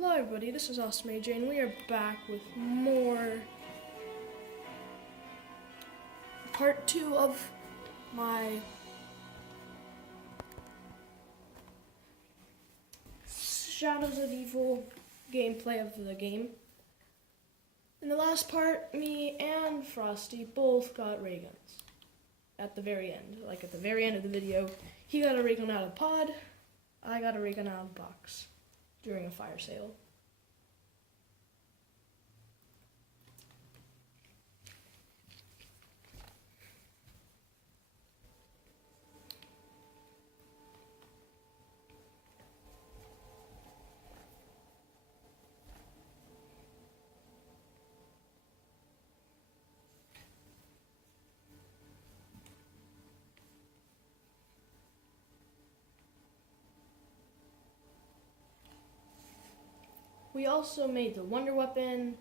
Hello everybody, this is Awesome AJ and we are back with more part 2 of my Shadows of Evil gameplay of the game. In the last part, me and Frosty both got ray guns. At the very end, at the very end of the video, he got a ray gun out of the pod, I got a ray gun out of the box during a fire sale. We also made the wonder weapon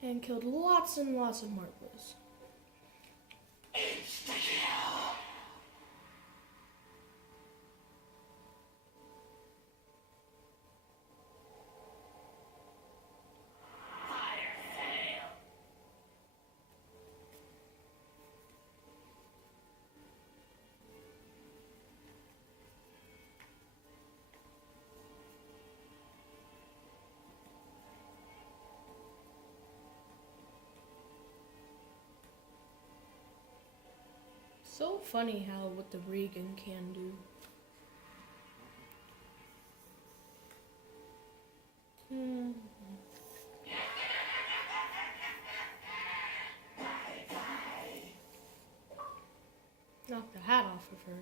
and killed lots and lots of marbles. So funny how what the ray gun can do. Knock the hat off of her.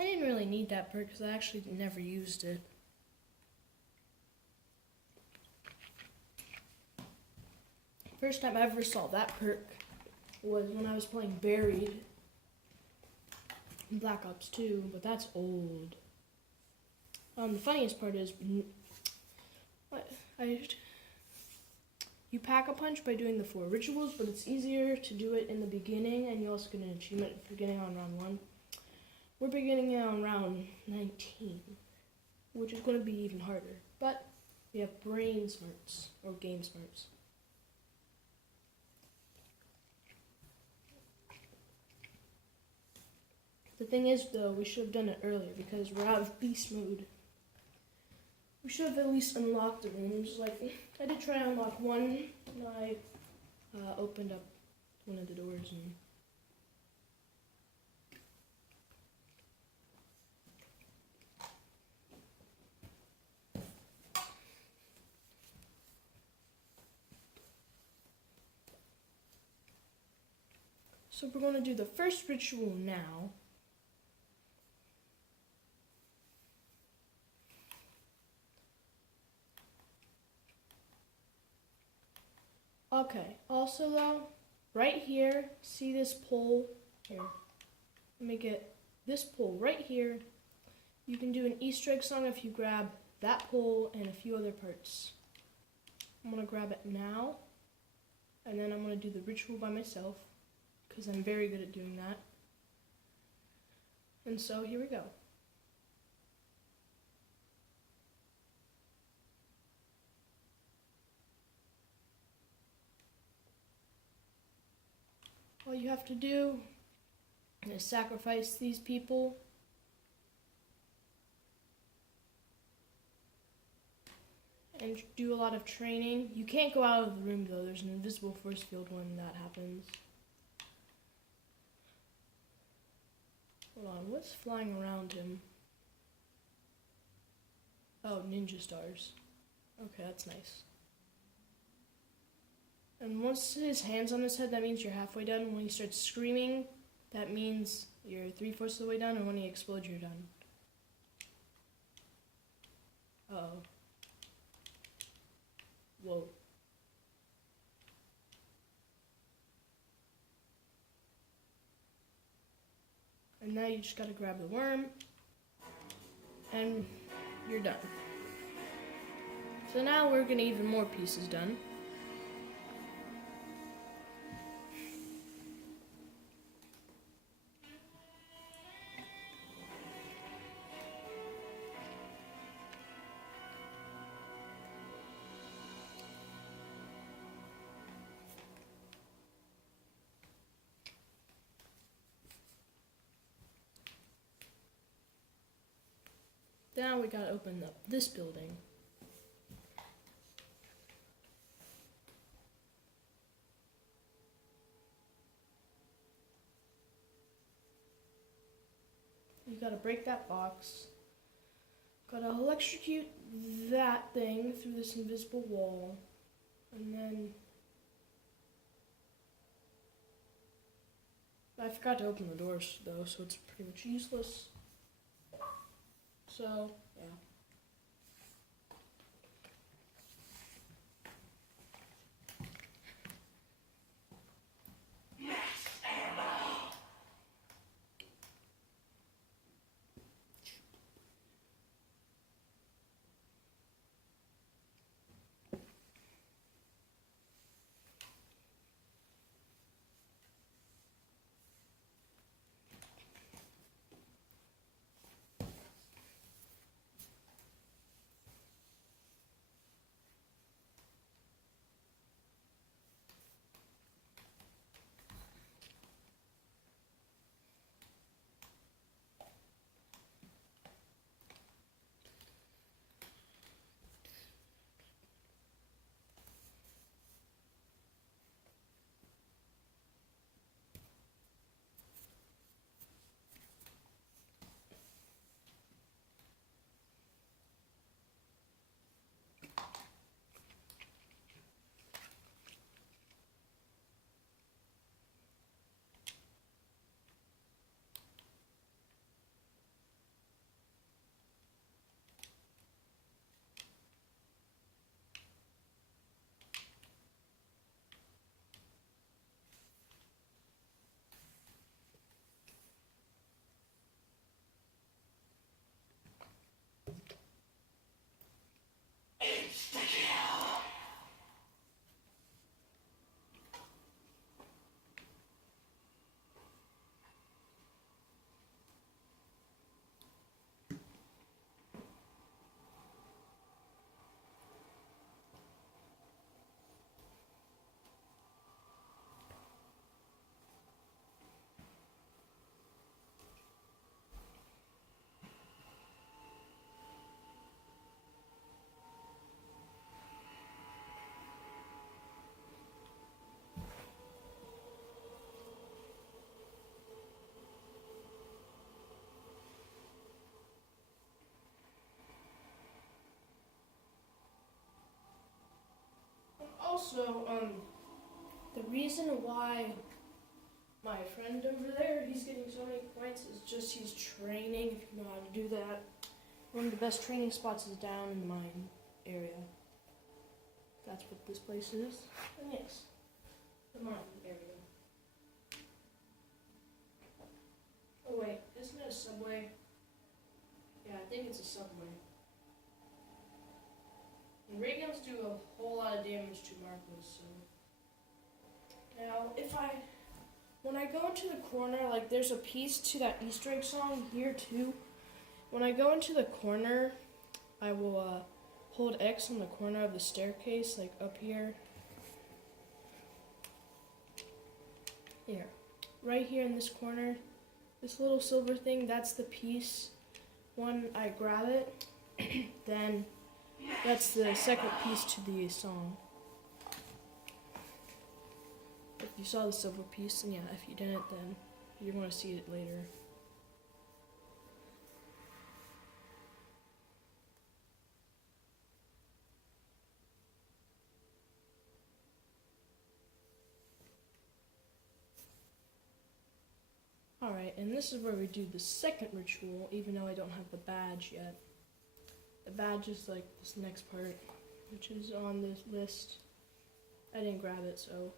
I didn't really need that perk because I actually never used it. First time I ever saw that perk was when I was playing Buried in Black Ops 2, but that's old. The funniest part is you pack a punch by doing the 4 rituals, but it's easier to do it in the beginning, and you also get an achievement for getting on round 1. We're beginning on round 19, which is going to be even harder, but we have brain smarts, or game smarts. The thing is, though, we should have done it earlier because we're out of beast mode. We should have at least unlocked the rooms. I did try to unlock one, and I opened up one of the doors and so we're going to do the first ritual now. Okay, also though, right here, see this pole? Here, let me get this pole right here. You can do an Easter egg song if you grab that pole and a few other parts. I'm going to grab it now, and then I'm going to do the ritual by myself, because I'm very good at doing that. And so here we go. All you have to do is sacrifice these people. and do a lot of training. You can't go out of the room though. There's an invisible force field when that happens. Hold on, what's flying around him? Oh, ninja stars. Okay, that's nice. And once his hand's on his head, that means you're halfway done. When he starts screaming, that means you're 3/4 of the way done, and when he explodes, you're done. Uh-oh. Whoa. And now you just gotta grab the worm, and you're done. So now we're gonna even more pieces done. Now we gotta open up this building. You gotta break that box. Gotta electrocute that thing through this invisible wall. And then I forgot to open the doors though, so it's pretty much useless. So, yeah. Also, the reason why my friend over there, he's getting so many points is just he's training, if you know how to do that. One of the best training spots is down in the mine area. That's what this place is. And yes, the mine area. Oh wait, isn't it a subway? Yeah, I think it's a subway. And ray guns do a whole lot of damage to markers, so. Now, when I go into the corner, like there's a piece to that Easter egg song here too. When I go into the corner, I will hold X on the corner of the staircase, like up here. Here. Right here in this corner, this little silver thing, that's the piece. When I grab it, then That's the second piece to the song. If you saw the silver piece, then yeah, if you didn't, then you're going to see it later. Alright, and this is where we do the second ritual, even though I don't have the badge yet. The badge is like this next part, which is on this list. I didn't grab it, so.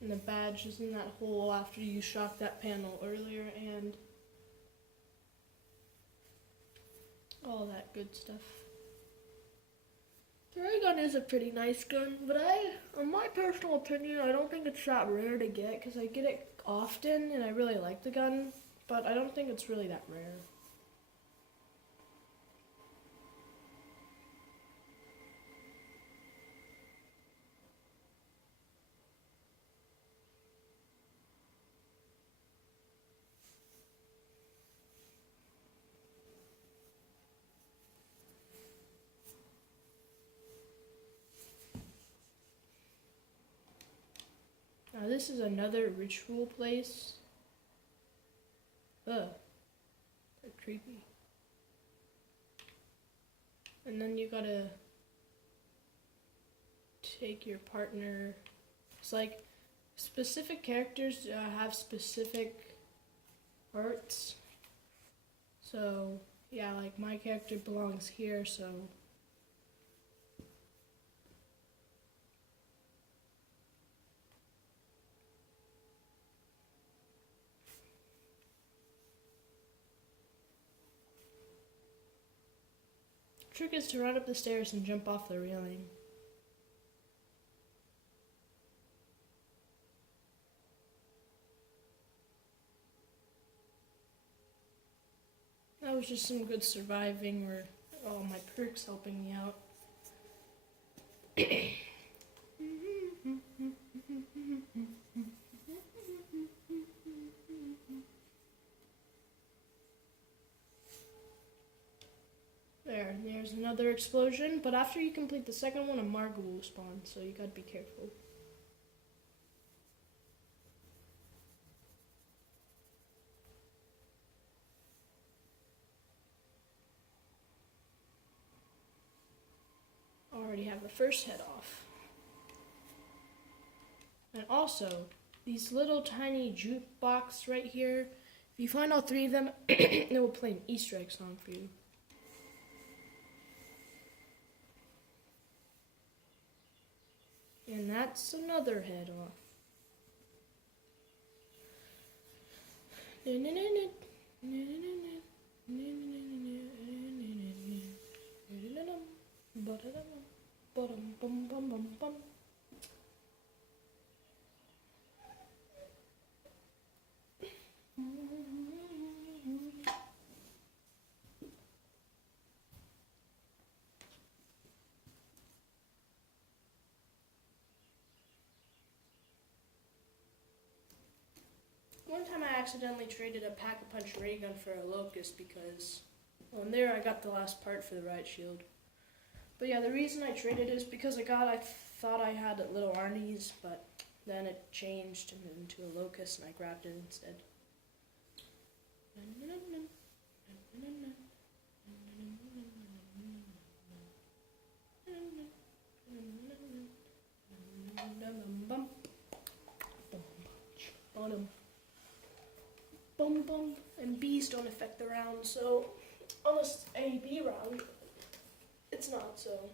And the badge is in that hole after you shot that panel earlier, and all that good stuff. The ray gun is a pretty nice gun, but in my personal opinion, I don't think it's that rare to get, because I get it often, and I really like the gun, but I don't think it's really that rare. Now this is another ritual place. Ugh, they're creepy. And then you gotta take your partner. It's like specific characters have specific parts. So yeah, like my character belongs here, so. Trick is to run up the stairs and jump off the railing. That was just some good surviving where all my perks helping me out. There's another explosion, but after you complete the second one, a Margo will spawn, so you gotta be careful. Already have the first head off. And also, these little tiny jukebox right here, if you find all three of them, it will play an Easter egg song for you. And that's another head off. One time I accidentally traded a pack-a-punch ray gun for a locust because, well, in there I got the last part for the riot shield. But yeah, the reason I traded is because I thought I had little Arnie's, but then it changed into a locust and I grabbed it instead. Bum bum, and bees don't affect the round, so unless it's a bee round, it's not, so.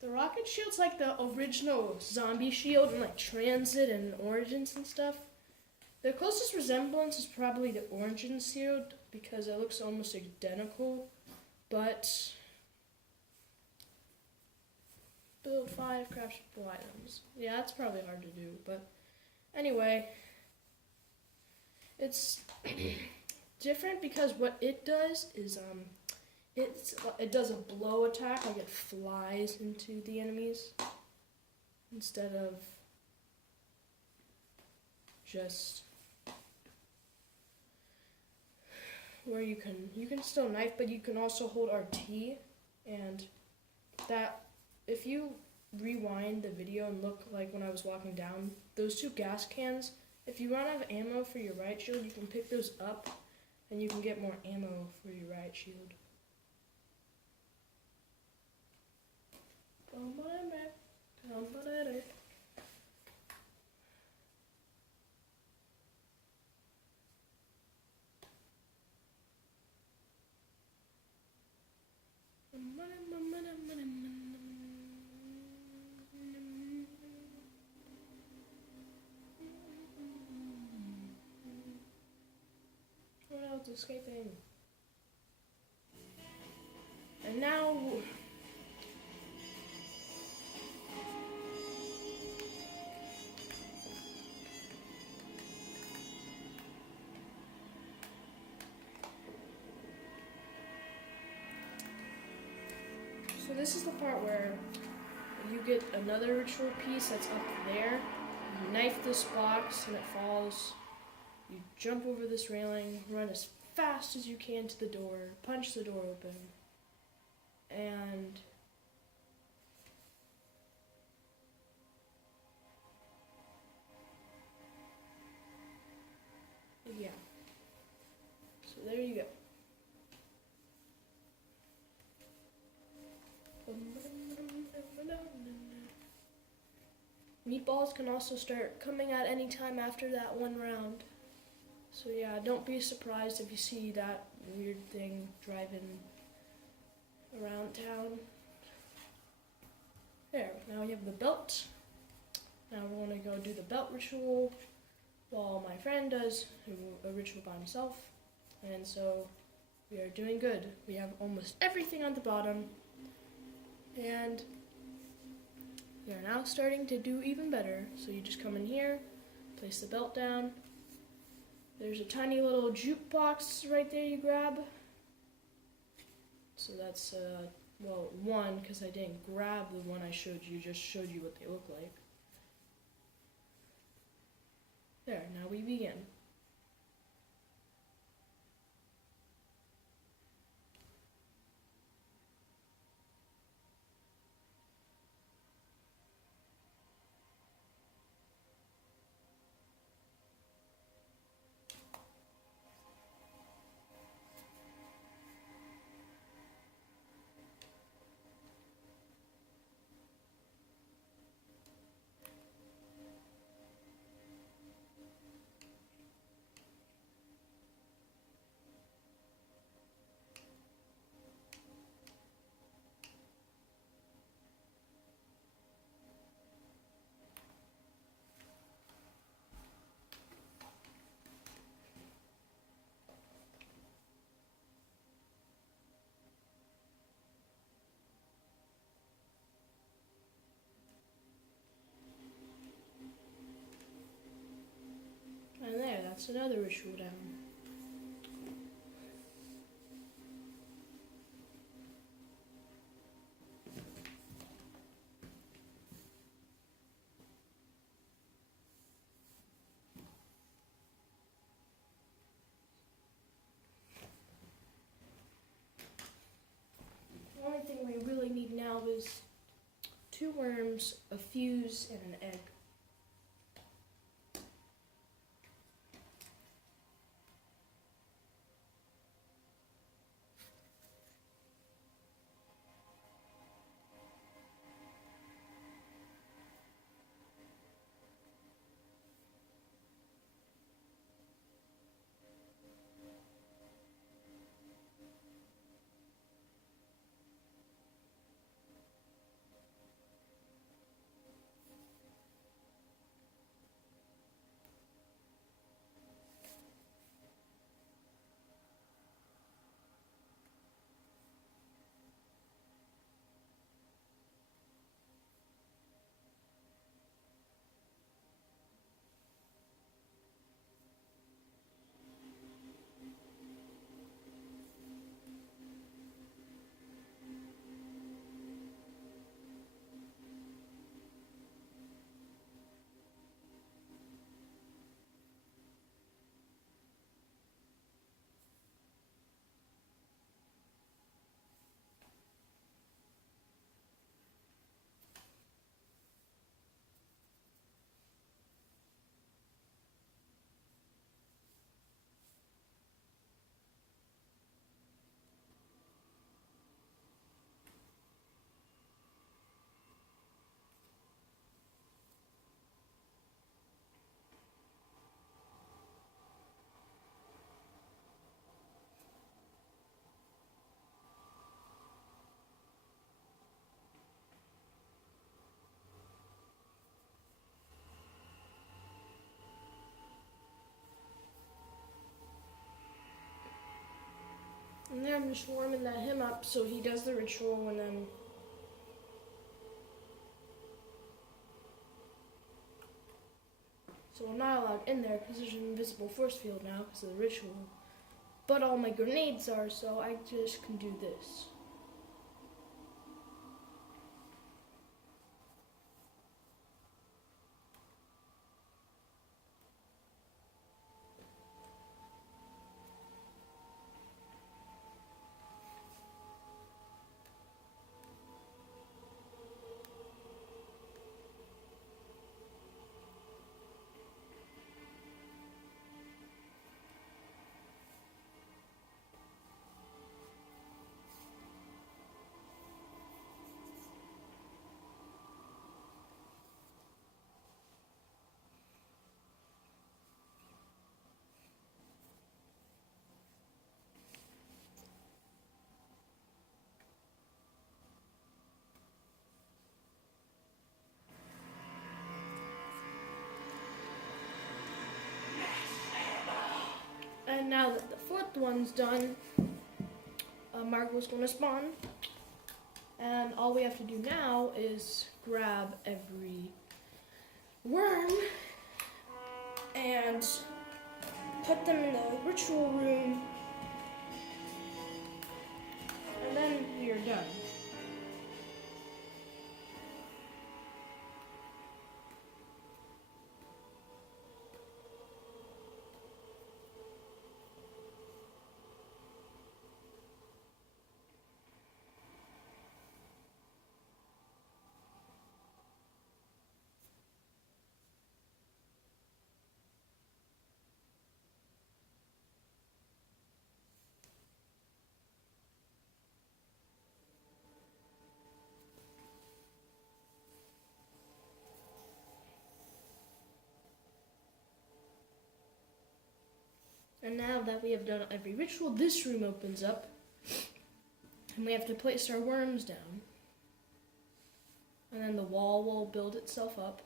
The rocket shield's like the original zombie shield in like Transit and Origins and stuff. The closest resemblance is probably the Origins shield because it looks almost identical, but build 5 craftable items. Yeah, that's probably hard to do, but anyway, it's different because what it does is it does a blow attack, like it flies into the enemies instead of just where you can still knife, but you can also hold RT, and that if you rewind the video and look like when I was walking down, those 2 gas cans, if you run out of ammo for your right shield, you can pick those up and you can get more ammo for your right shield. Oh no, it's escaping. And now so this is the part where you get another ritual piece that's up there. You knife this box and it falls. You jump over this railing, run as fast as you can to the door, punch the door open, and yeah. So there you go. Meatballs can also start coming at any time after that 1 round. So yeah, don't be surprised if you see that weird thing driving around town. There, now we have the belt. Now we're going to go do the belt ritual while my friend does a ritual by himself. And so we are doing good. We have almost everything on the bottom. And we are now starting to do even better. So you just come in here, place the belt down. There's a tiny little jukebox right there you grab. So that's, well, 1, because I didn't grab the one I showed you, just showed you what they look like. There, now we begin. And there, that's another ritual down. The only thing we really need now is 2 worms, a fuse, and an egg. And then I'm just warming him up so he does the ritual and then... So I'm not allowed in there because there's an invisible force field now because of the ritual. But all my grenades are, so I just can do this. And now that the fourth one's done, Marco's going to spawn. And all we have to do now is grab every worm and put them in the ritual room. And then we are done. And now that we have done every ritual, this room opens up. And we have to place our worms down. And then the wall will build itself up.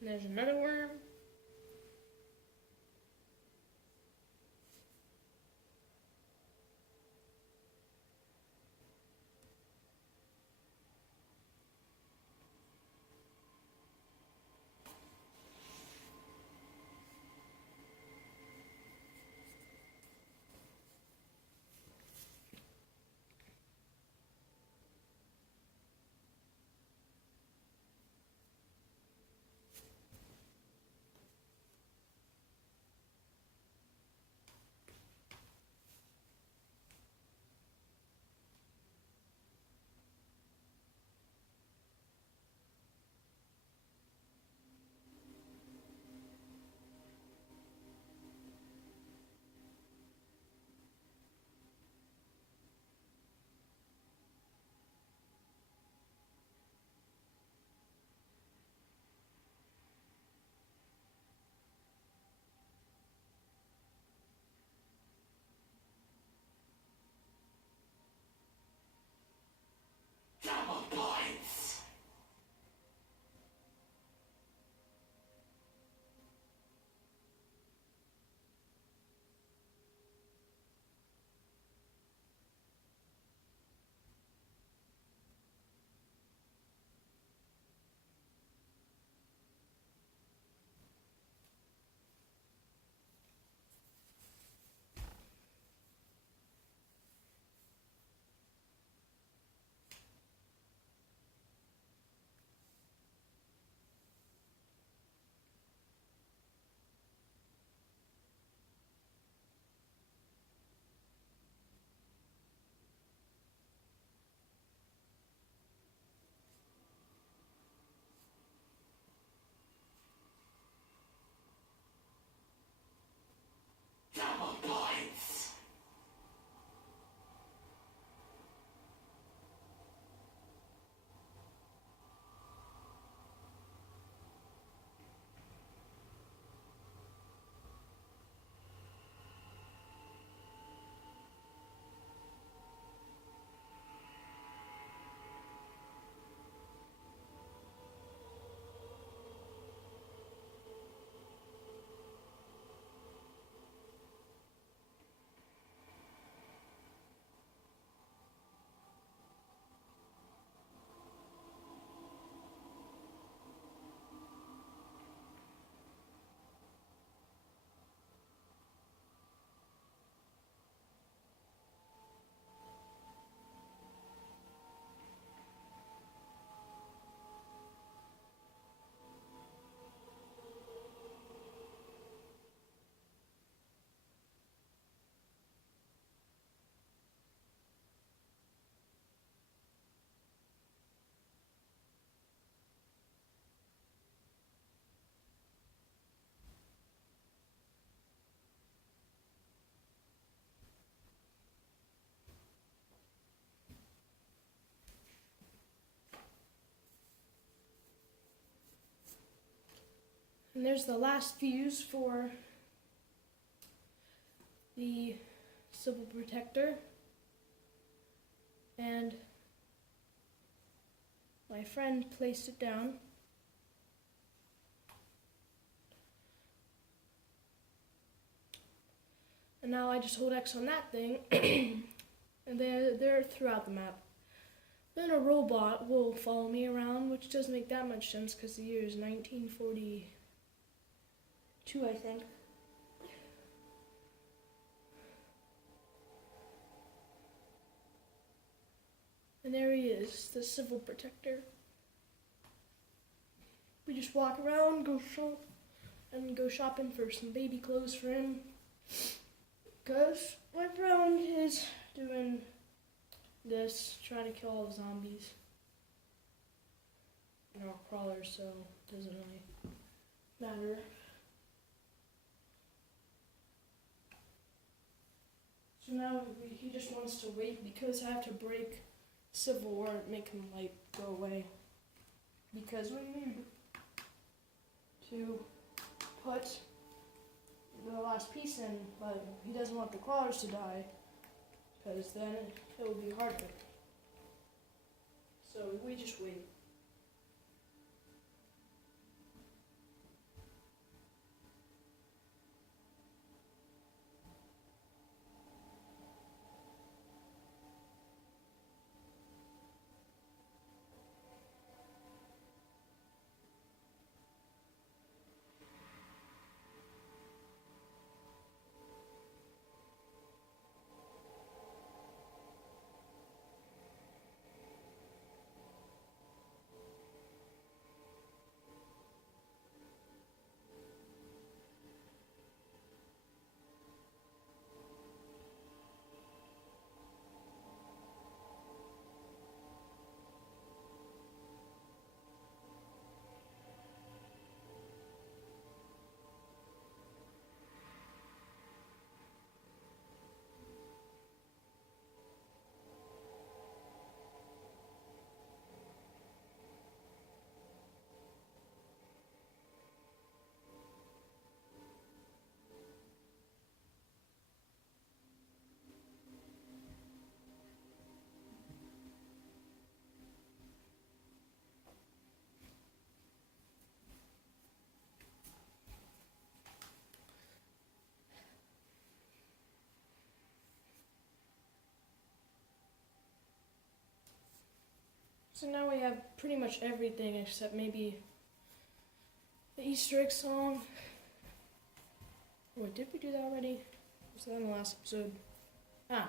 And there's another worm. And there's the last fuse for the civil protector. And my friend placed it down. And now I just hold X on that thing, and they're throughout the map. Then a robot will follow me around, which doesn't make that much sense because the year is 1942, I think. And there he is, the civil protector. We just walk around, go shopping for some baby clothes for him. Because my friend is doing this, trying to kill all the zombies. And all crawlers, so it doesn't really matter. So now he just wants to wait because I have to break civil or make him like go away. Because we need to put the last piece in, but he doesn't want the crawlers to die, because then it will be harder. So we just wait. So now we have pretty much everything except maybe the Easter egg song. Or did we do that already? Was that in the last episode? I don't know.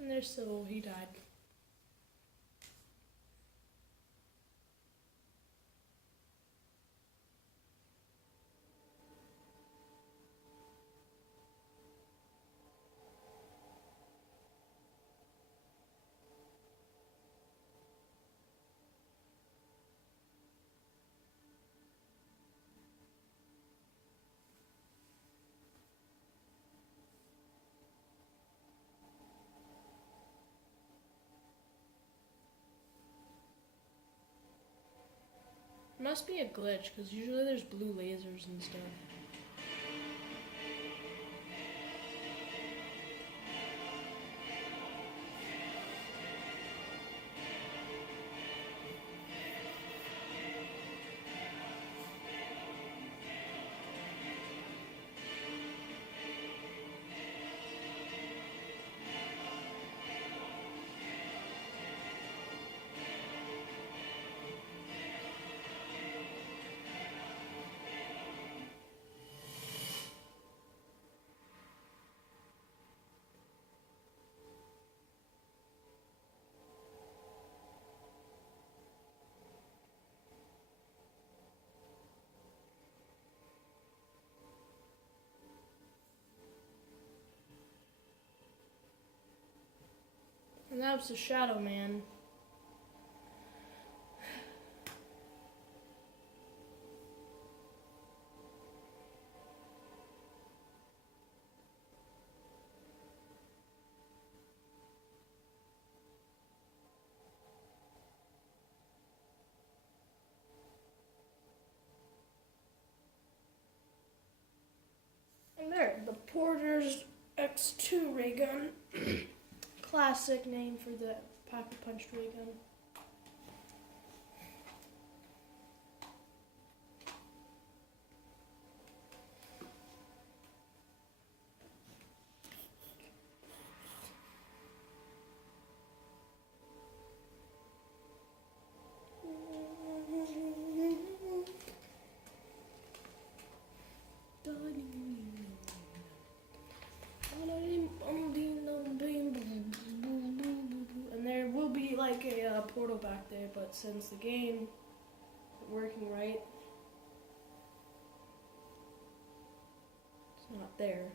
And there's Sybil, he died. Must be a glitch, because usually there's blue lasers and stuff. Now it's the Shadow Man. And there, the Porter's X2 ray gun. Classic name for the pack-a-punch ray gun. And there will be like a portal back there, but since the game isn't working right, it's not there.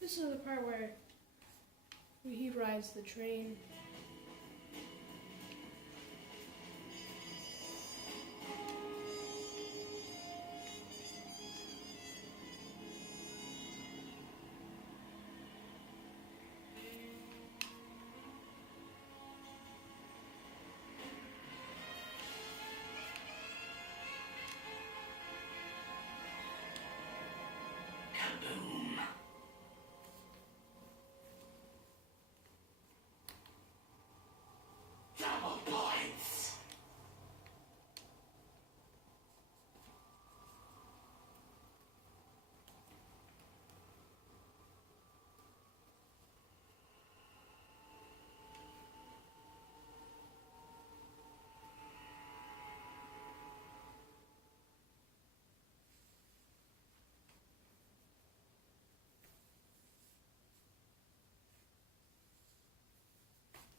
This is the part where he rides the train.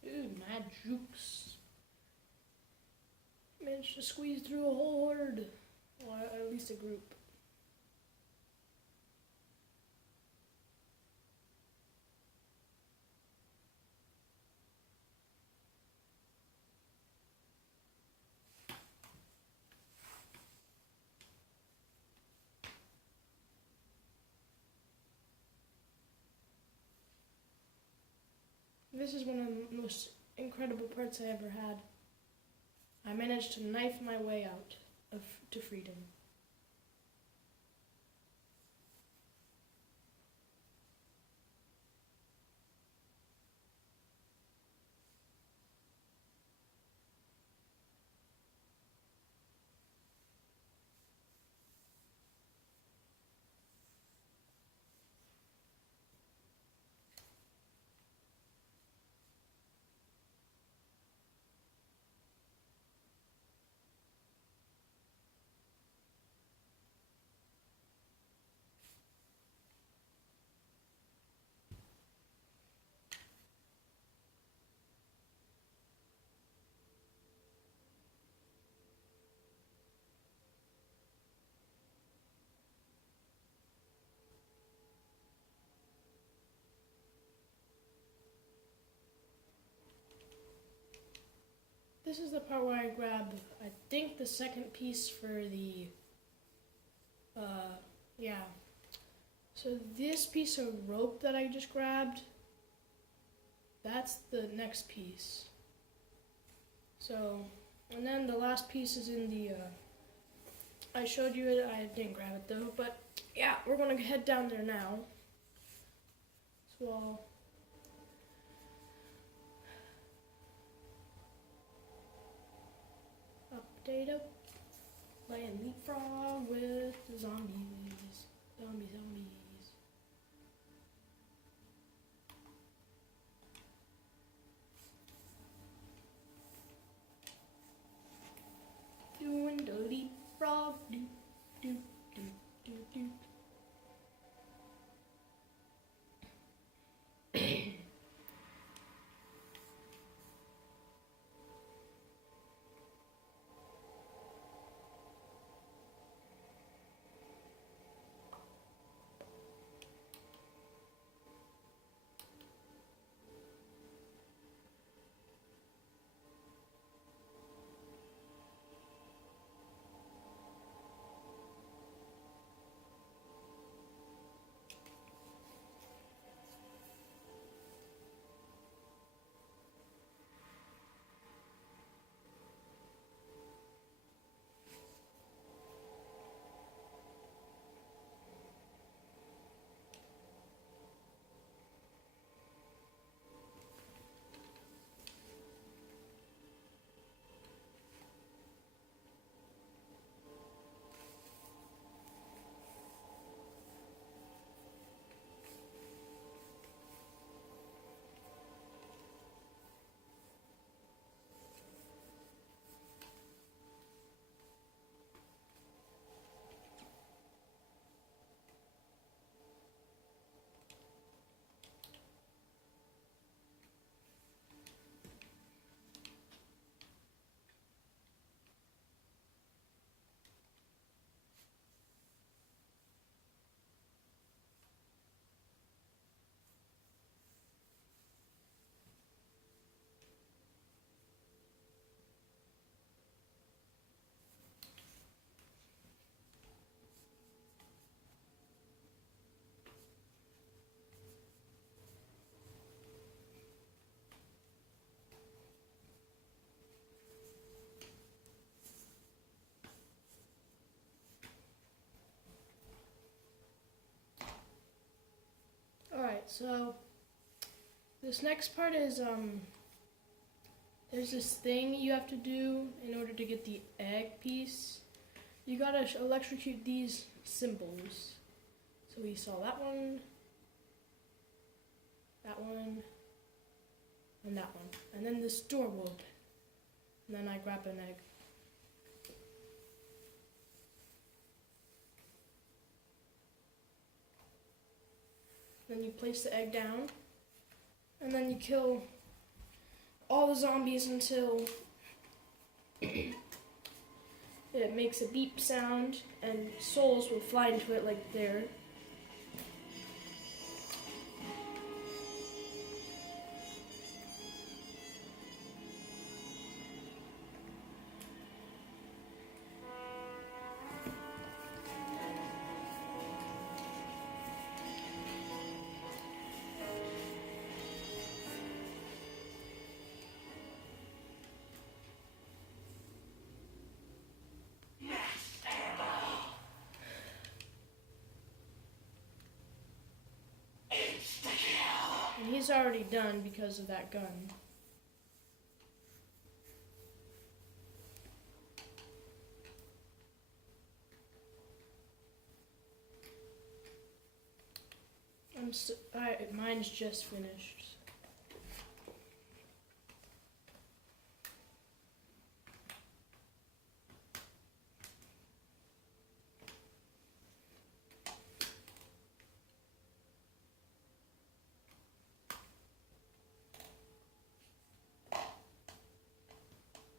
Ooh, mad jukes. Managed to squeeze through a whole horde. or at least a group. This is one of the most incredible parts I ever had. I managed to knife my way out to freedom. This is the part where I grab, I think, the second piece for the, yeah. So this piece of rope that I just grabbed, that's the next piece. So, and then the last piece is in the, I showed you it, I didn't grab it though, but yeah, we're gonna head down there now. So I'll update up, playing leapfrog with the zombies. Zombies. Doing the leapfrog, do, do, do, do, do. Alright, so this next part is, there's this thing you have to do in order to get the egg piece. You gotta electrocute these symbols. So we saw that one, and that one. And then this door will open. And then I grab an egg. Then you place the egg down, and then you kill all the zombies until it makes a beep sound, and souls will fly into it like there. And he's already done because of that gun. Mine's just finished.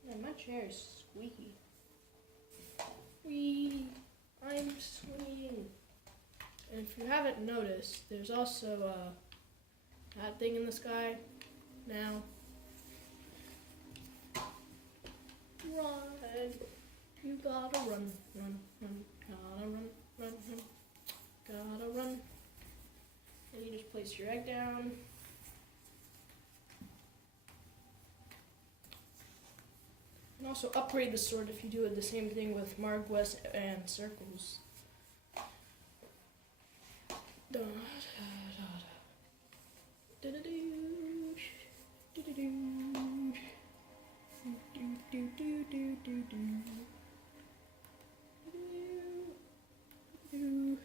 Man, my chair is squeaky. Whee! I'm swinging. And if you haven't noticed, there's also that thing in the sky now. Run! You gotta run, run, run, gotta run, run, run, gotta run. And you just place your egg down. And also upgrade the sword if you do it the same thing with Margwest and circles. Da, da, da, da. Da, da, doo, da, da, doo. Do, do, do, do, do, do. Do, do.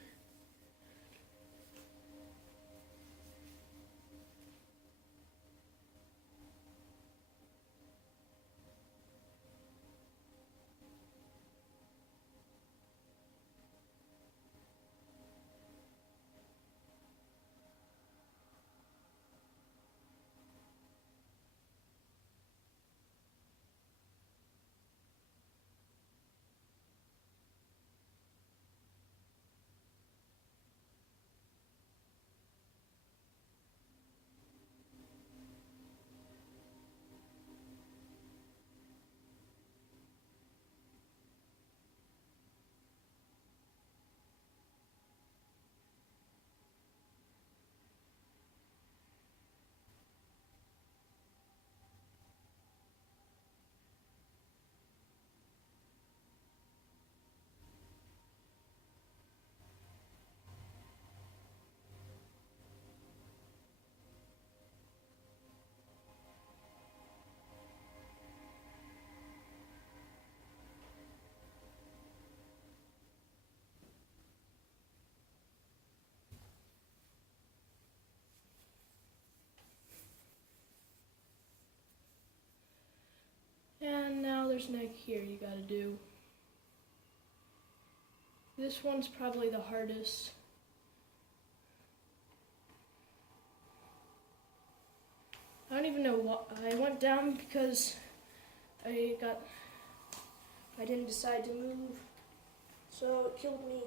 And now there's an egg here you gotta do. This one's probably the hardest. I don't even know what I went down because I didn't decide to move, so it killed me.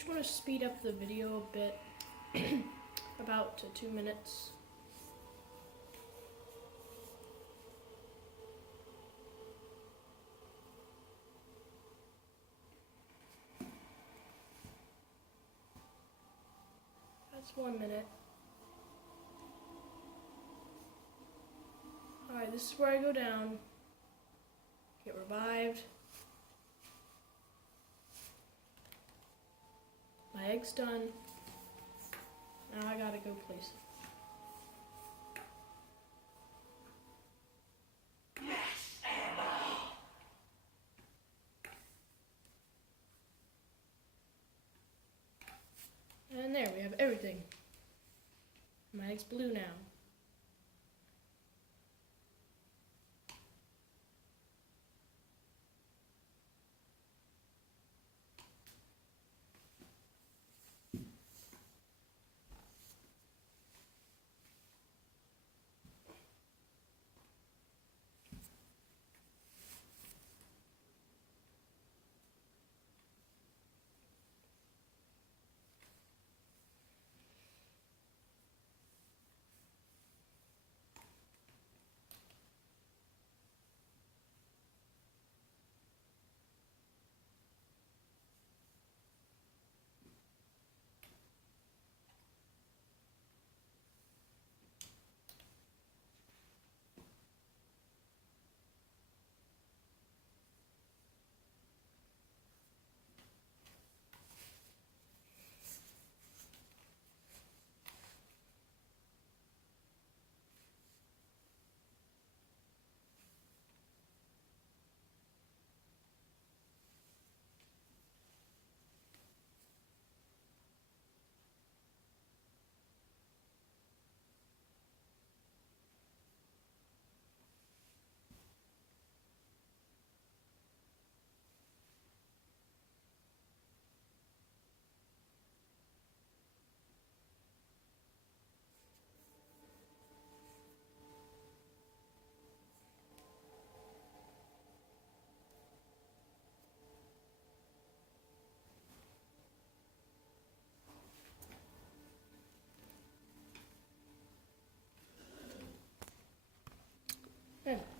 just want to speed up the video a bit, about to 2 minutes. That's 1 minute. Alright, this is where I go down, get revived. My egg's done. Now I gotta go place it. And there, we have everything. My egg's blue now.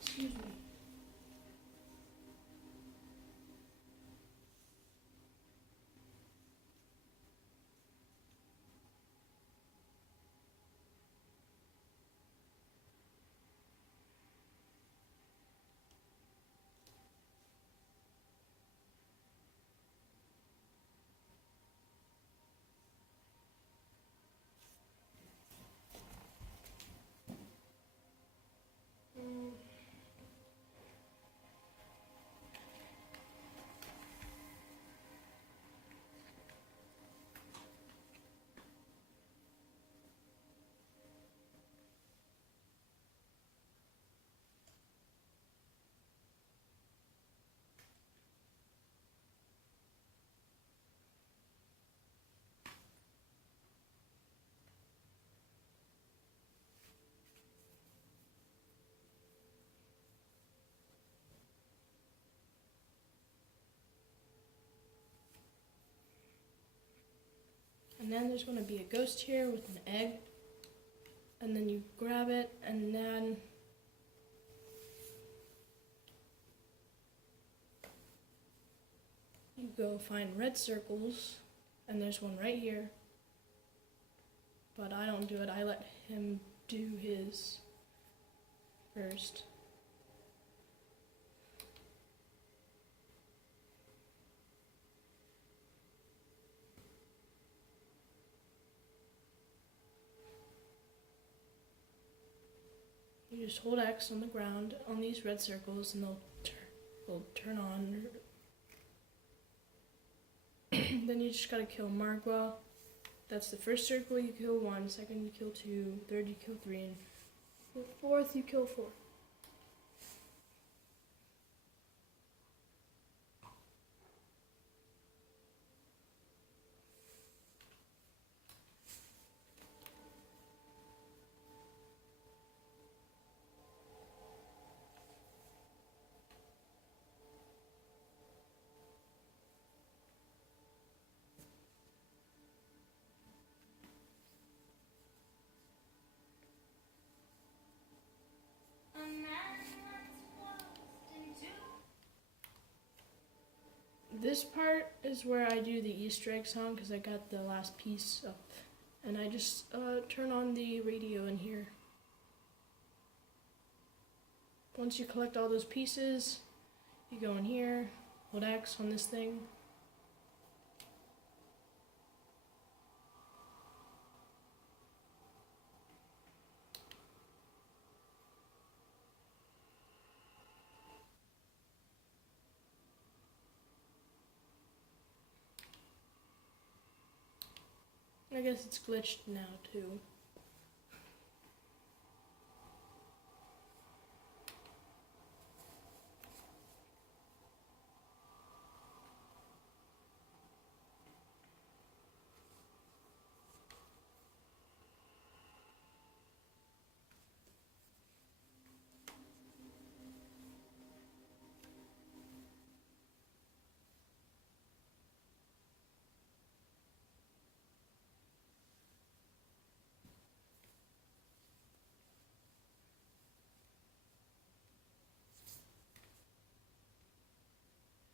Excuse me. And then there's going to be a ghost here with an egg. And then you grab it, and then you go find red circles. And there's one right here. But I don't do it, I let him do his first. You just hold X on the ground on these red circles and they'll turn on. Then you just gotta kill Margwa. That's the first circle, you kill 1, second you kill 2, third you kill 3, and the fourth you kill 4. this part is where I do the Easter egg song because I got the last piece up. And I just turn on the radio in here. Once you collect all those pieces, you go in here, hold X on this thing. I guess it's glitched now too.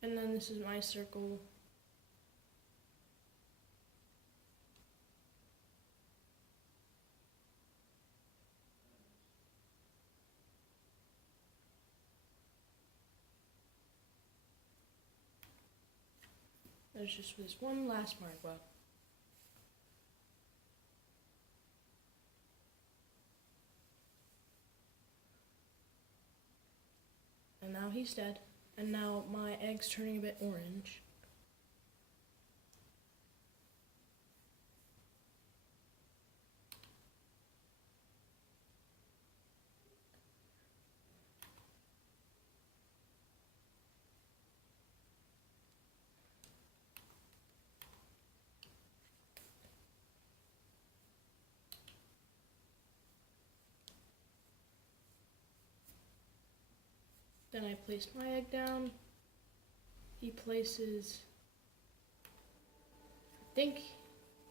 And then this is my circle. There's just this one last mark left. And now he's dead. And now my egg's turning a bit orange. Then I place my egg down. He places, I think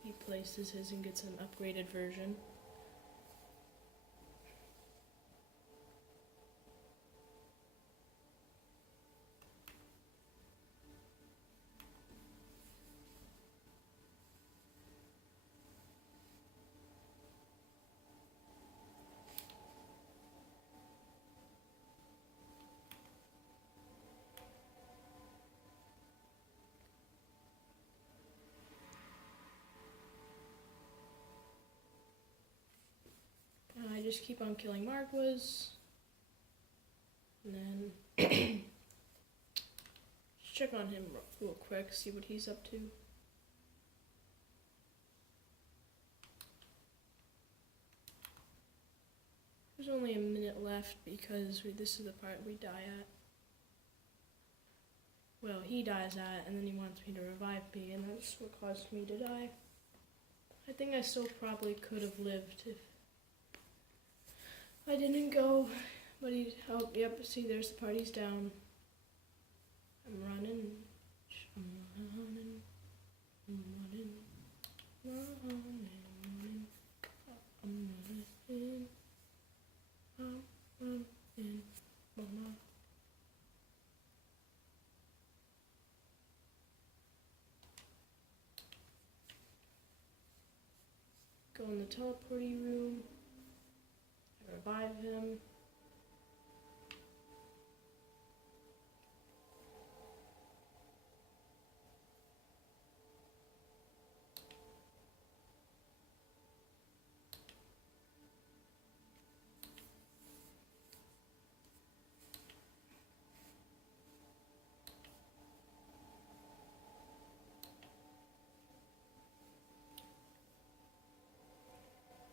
he places his and gets an upgraded version. I just keep on killing Marquas, and then just check on him real quick, see what he's up to. There's only a minute left because this is the part we die at. Well, he dies at, and then he wants me to revive me, and that's what caused me to die. I think I still probably could have lived if I didn't go, but he, oh, yep, see, there's the part, he's down. I'm running, I'm running, I'm running, running, running, I'm running, mama. Go in the teleporting room. Revive him.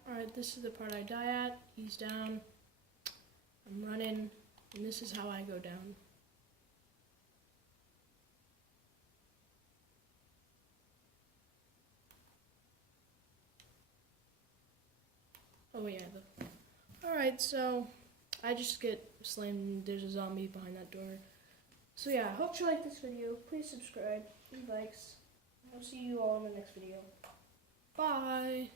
Alright, this is the part I die at. He's down. I'm running, and this is how I go down. Oh yeah, alright, so I just get slammed and there's a zombie behind that door. So yeah, I hope you like this video. Please subscribe, leave likes. I'll see you all in the next video. Bye!